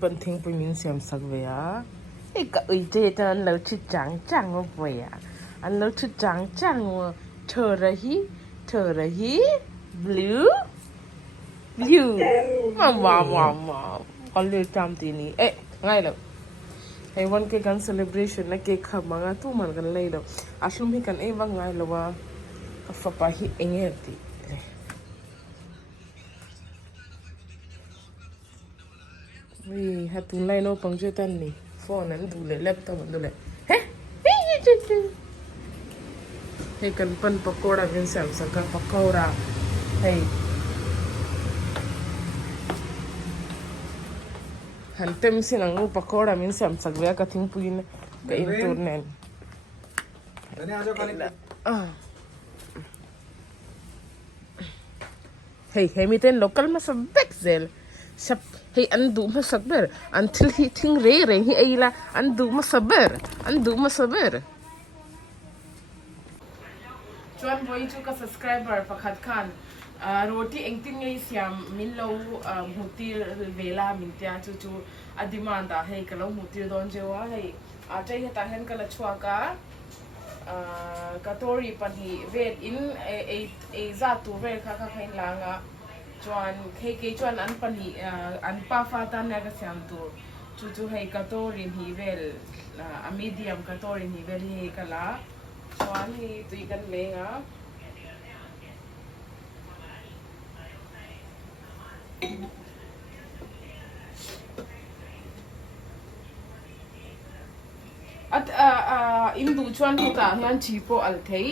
Bận thing với mình xem sắc về à, cái cái chế ta anh lâu chút trắng trắng ở vậy à, anh lâu chút trắng trắng mà thở rahi, blue, mà, còn lưu trăm tí ní, ngay đâu, hayวันcáiกัน celebration là cái khăm mà ngã tu mìnhกันlấy đâu, aslum hi kan vang ngay đâu à, apa pahi engel tí. Vì hạt tùng lai nó bằng chơi tan nè, phone anh đủ lệ laptop anh đủ lệ, hey kan pan pakoda vin sam saka pakoda, hey, han tem sin ang pakoda min sam sak via ka thing puin ka internet. Hey mi ten local mas bexel. Sap hey andu masaber until he ting re hi aila andu masaber chuan boy chu ka subscriber pakhat khan roti engtin ngei siam min lo mutir vela min tia chu adimanda hey kalo mutir don jewa hey atai heta hen kala chua ka katori pani vet in a za tu ver kha khain langa chuan cái chuan an pani an pa fa ta na ka siam tu chu hei katori hi vel a medium katori hi vel hi kala chuan hi tui kan lenga at in du chuan heta hian chi po al thei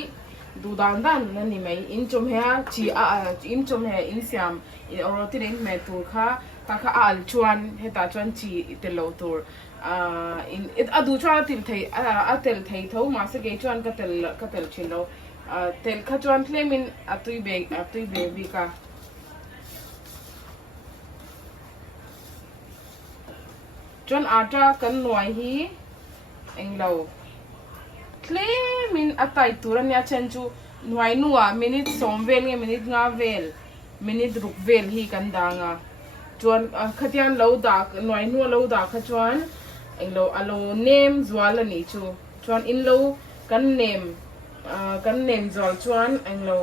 du dan nani mai in chom he chi in chom he in siam in roti ring me tur kha ta kha al chuan heta chuan chi telo tur in it adu chuan til thei a tel thei tho ma se ge chuan ka tel chilo tel kha chuan tlemin atui be bi ka chuan ata kan noi hi englo tlemin atai turan ya chenchu noi nuwa minute somvel nge minute nga vel minute ruk vel hi kan danga chuan khatian lo da noi nu lo da kha chuan englo alo name zwal ani chu chuan in lo kan name zwal chuan englo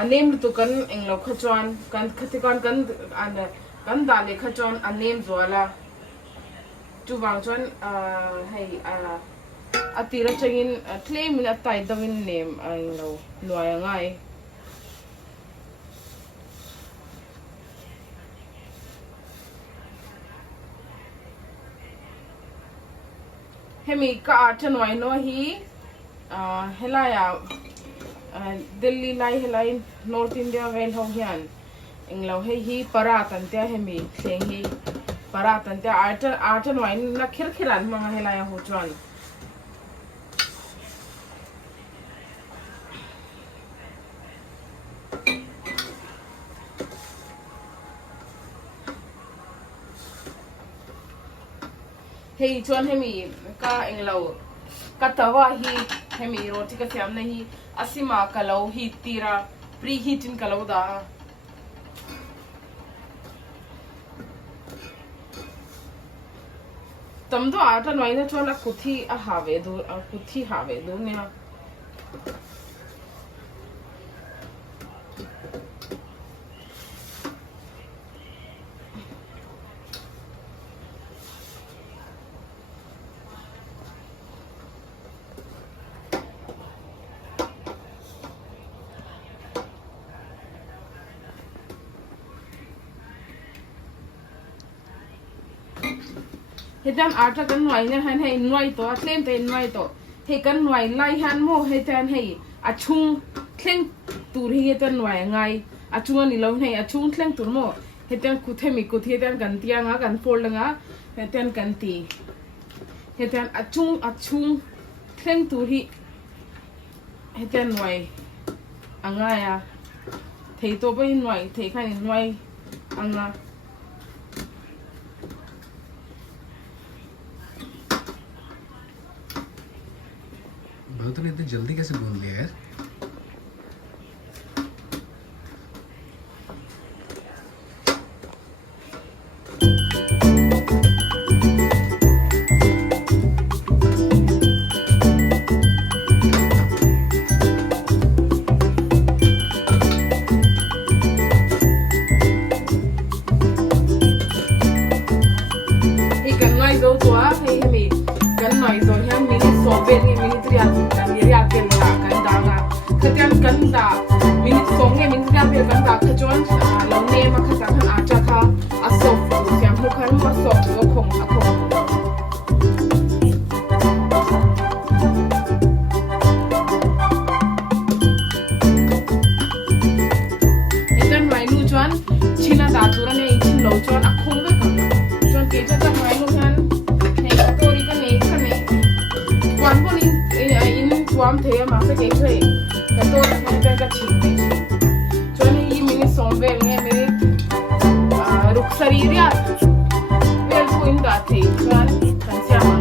a name tu kan englo kha chuan kan khatikan kan da le kha chuan a name zwala chu wang chuan hei atira changin claim min atai dawin name englo noi ngai hemi ka athanoi no hi helaya Delhi lai helai North India vel ho hian englo he hi paratan te hemi thleng hi paratan te athanoi na khirkhiran ma helaya ho chuan hey chuan hemi ka englo katawa hi hemi roti ka siam na hi asima kalau hi tira preheat in kalau da tamdo ata noina chuan a kuthi have do nia hetan ata kan noi na han hei noi to atlem te noi to he kan noi lai han mo hetan hei achung thleng tur hi hetan noi ngai achung ani lo hei achung thleng tur mo hetan kuthemi hetan kan tianga kan polanga hetan kan ti hetan achung thleng tur hi hetan noi anga ya thei to bai noi thei khan noi anga तो इतनी जल्दी कैसे भूल लिया यार ria vel da kan da nga khatian kan da minute song nge minute ria vel kan da khajon lo ne ma khata khan acha kha asof siam lu khan ma sof lo khong a khong etan mai nu chuan china da tura ne chin lo chuan a khong ve kam chuan ke cha mai nu han nei tori ka nei kha nei wan bon in tuam the ma se ke thei ka to ne ka chi chuan hi mini somve nge me ruk sariria vel ko in da the chuan kan sia ma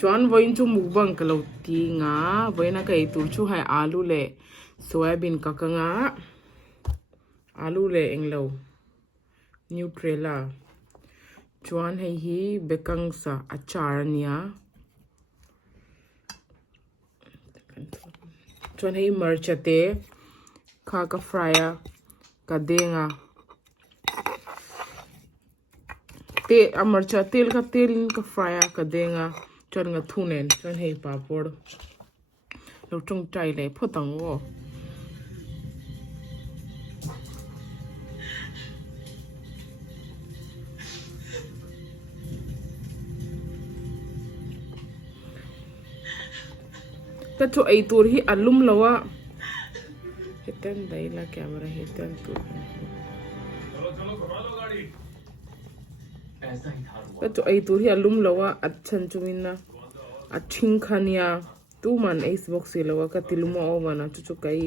chuan voin chu mukbang ka lo ti nga voina kai tur chu hai alu le soybean ka ka nga alu le englo nutrela chuan hei hi bekang sa achar ania chuan hei marchate kha ka frya ka denga te amarcha tel ka frya ka denga chuan nga thunen chuan hei papor lo chung trai le photang wo ta chu ai tur hi alum lawa hetan dai la camera hetan tur ta chu ai tur hi alum lawa achan chumina aching khania tu man ace box se lawa ka tiluma o mana chu chu kai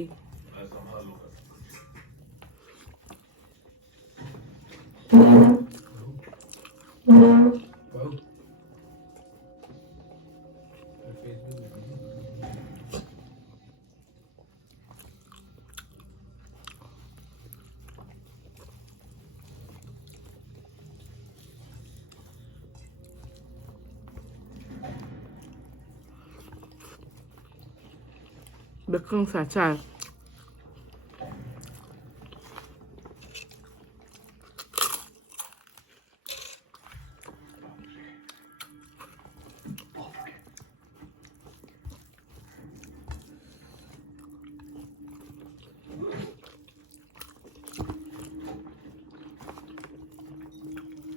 bekang sa cha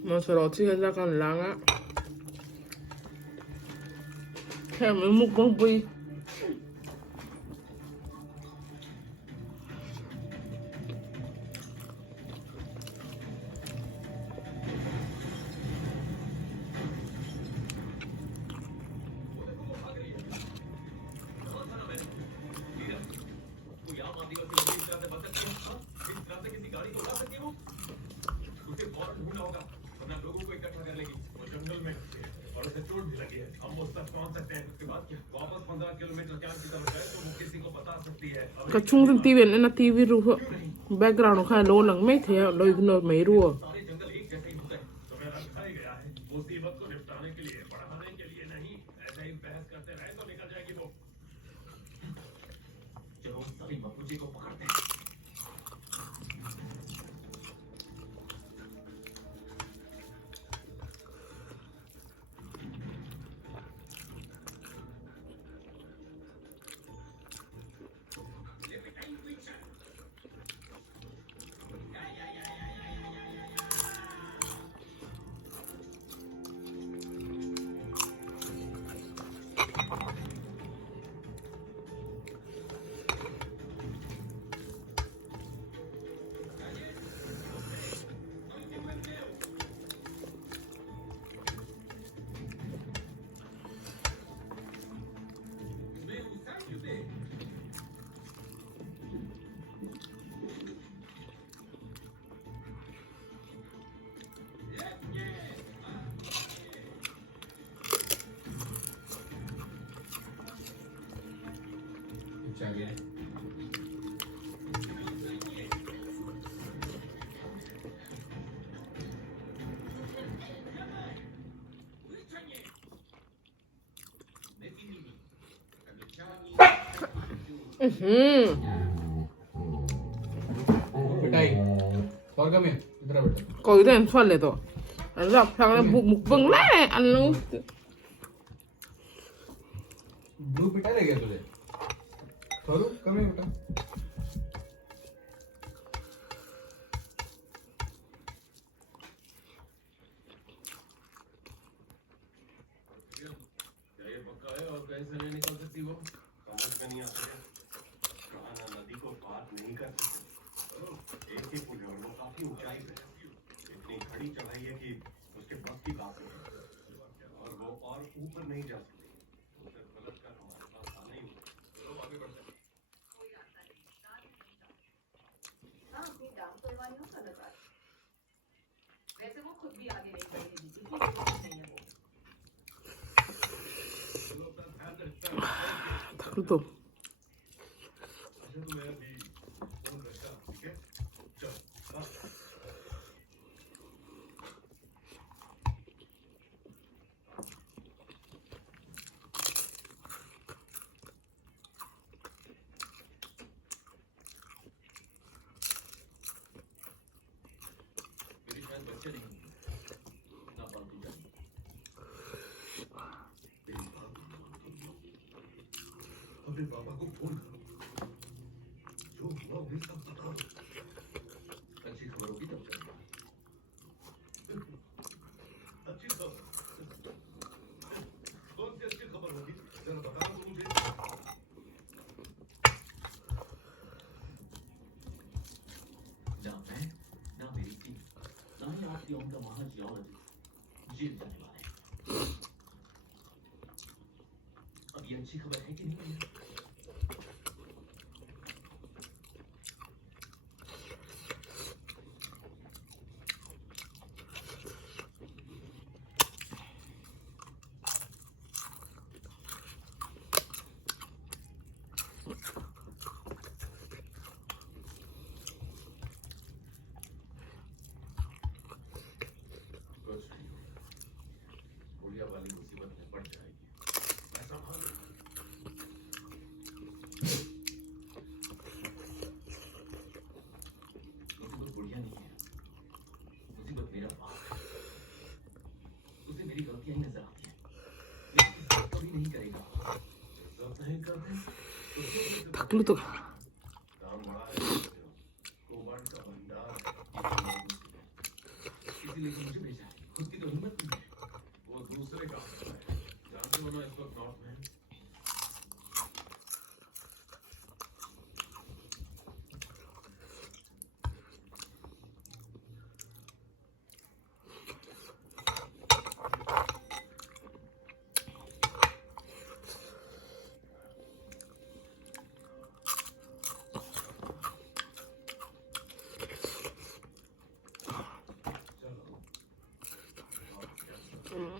Masa roti kita akan langa kayak mukbang boy kachung ring TV na TV ru background kha lo lang mai the lo ignore mai ru पिटाई और कम है इधर आ बेटा 거기다 엔투할래도 알라 평에 묵방래 안녕 blue पिटा ले गया तुझे छोड़ू कम है बेटा ये पक्का है और कहीं से नहीं निकल सकती वो समझ में नहीं आता है कहां नदी को पार नहीं कर सकते एक ही पुल है और वो काफी ऊंचाई पे है इतनी खड़ी चढ़ाई है कि उसके बस की बात नहीं और वो और ऊपर नहीं जा सकती उसे गलत कर हमारे पास आना ही होगा चलो आगे बढ़ते हैं हाँ अपनी टांग तोड़वानी हो गलत बात वैसे वो खुद भी आगे नहीं बढ़ेगी दीदी नहीं है वो 닭도 मेरी शायद बच्चे नहीं ना पालतू जाए अपने पापा को फोन करो जो हुआ उन्हें सब बता दो अच्छी खबर होगी तब करना अच्छी खबर कौन सी अच्छी खबर होगी जरा बताओ तो मुझे ना मैं ना मेरी टीम ना ही आपकी उनका महाजियोलॉजी जीत जाने वाले हैं अब ये अच्छी खबर है कि नहीं कुछ नहीं गुड़िया वाली मुसीबत में पड़ जाएगी मैं संभाल लूंगा मुसीबत गुड़िया नहीं है मुसीबत मेरा बाप है उसे मेरी गलतियां ही नजर आती हैं लेकिन इस बात कभी नहीं करेगा जब नहीं करते तो क्यों करते? 닭도 काम बड़ा है कोबाल्ट का भंडार है इसीलिए मुझे भेजा है खुद की तो हिम्मत नहीं है वो दूसरे का है जानते हो ना इस वक्त नॉर्थ में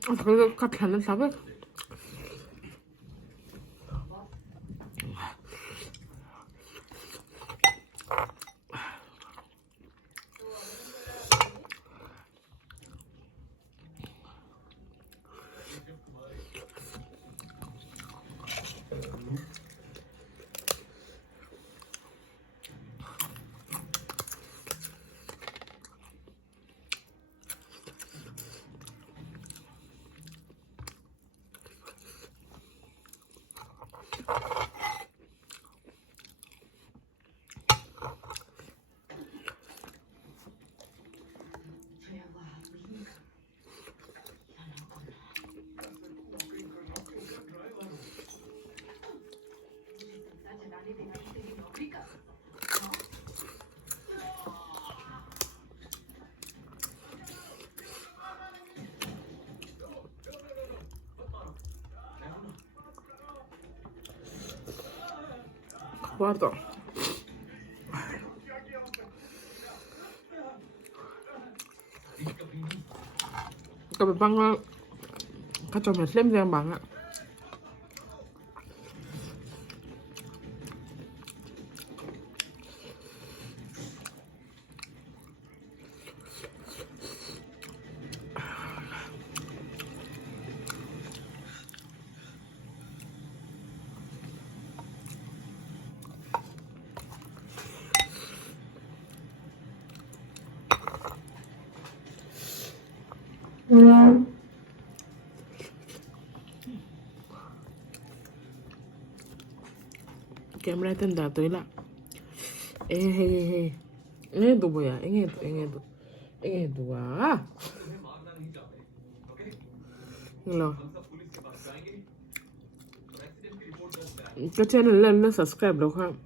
닭도 같이 하는 sabır Guarda. Cái băng cái chồng này xem ra bằng ạ. Camera tanda to ila. Enge do boya. Enge do ah. Hello. Cái channel lên nó subscribe đâu không?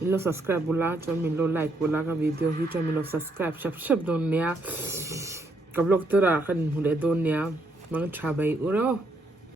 Mình lo subscribe bula cho mình lo like bula cái video hi cho mình lo subscribe shop don nia. Kablog tera kan hule don nia. Mang chabai uro.